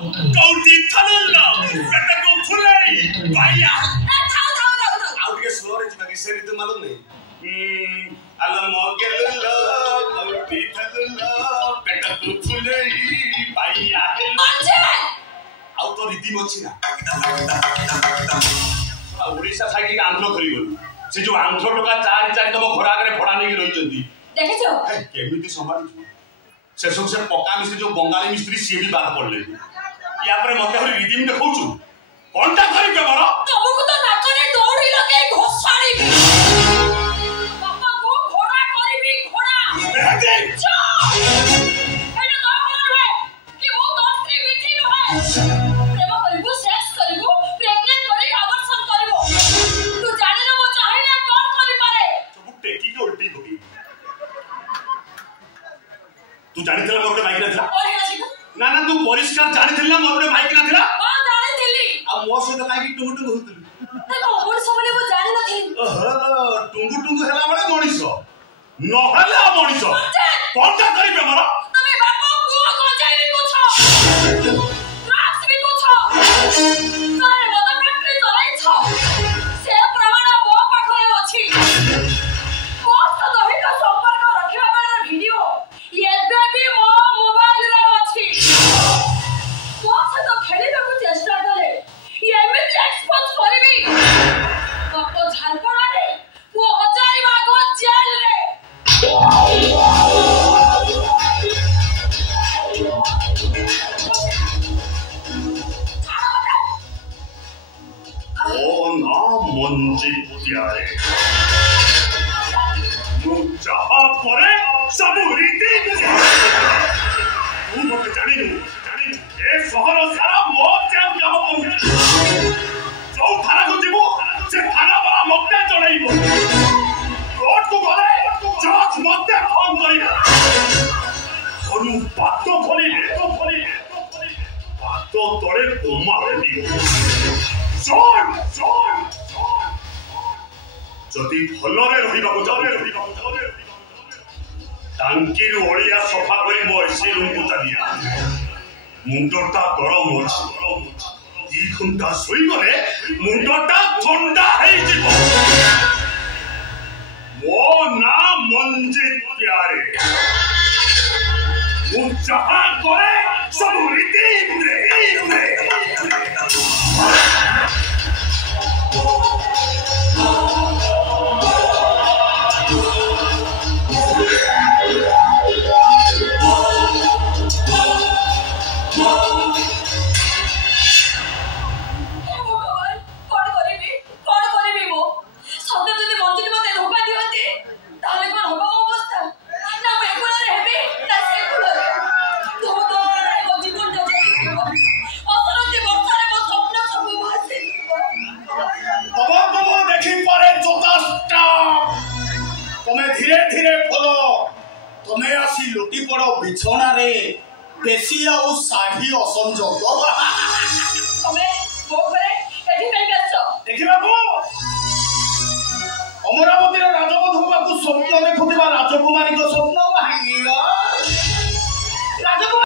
कौटी थलुल्लो पेटको फुलै भैया आउ के स्लो रे जिबा के से ऋतु मालूम नहीं आलो मगेलुल्लो कौटी थलुल्लो पेटको फुलै भैया आउ तो रीति मछि ना ओडिसा साइड के आंध्र खरी गलु से जो आंध्र टका चारि चारि तम घर आगे भड़ा नहीं रही चंदी देखे छो केमिति संभाली से सब से पक्का मिस्त्री जो बंगाली मिस्त्री सी भी बात पड़ले या पर मते हरि रिदीम देखौछु कोनटा करी के बरो तमको तो नाकरे दौड़ी लगे घोसाड़ी पापा को घोड़ा करबी घोड़ा दे जा एटा तो घर है कि वो दोस्ती मिठी रहे प्रेम करबो सेक्स करबो प्रेग्नेंट करी आवर्षण करबो तू जाने ना वो चाहे ना कौन करी पारे सब टेकी के उल्टी होगी तू जानी थला मोर बाइक ना थला और हेला सिको ना ना तू परिष्कार जानी थला मोर बाइक ना थला हां जाने थली आ मो से तो काई टुंगु टुंगु होतली देखो मोर सबले वो जाने न थी ओहो टुंगु टुंगु हेला बळे मणिसो न हला मणिसो कोनटा करी बे मोर तमे बापा को गजाई को छ रात भी को छ तारे मत फैक्ट्री चलाई छ से प्रमाण मो पाखरे अछि मस्त दही का संपर्क रखिबा बेला वीडियो एबे भी मो मोबाइल रे अछि मो से तो खेलिबा को चेष्टा करे एमिति एक्सपोज करबी बापा झालपड़ा रे वो हजारी बागो जेल रे ओ ना मंजित प्यारे तू जहाँ करे सब रीति तू मत जानी ए शहर सारा मौत क्या काम करू जो थाना को जीवो से थाना वाला मते चढ़ाइबो कोर्ट को गले जज मते फोन करिबो हनु बातो खोली बातो तोरे उमारे दियो जोर जदि भलरे रहिबाको जाने टांकीर ओलिया सफा करी मो एसी रूम को चलिया मुंडटा गरम अछि ई घंटा सोई गले मुंडटा ठंडा हे जिवो मो ना मंजित प्यारे मु जहां करे सब रीति रे लुटी पड़ो बिछोना रे बेसी आउ साही असंजोग तमे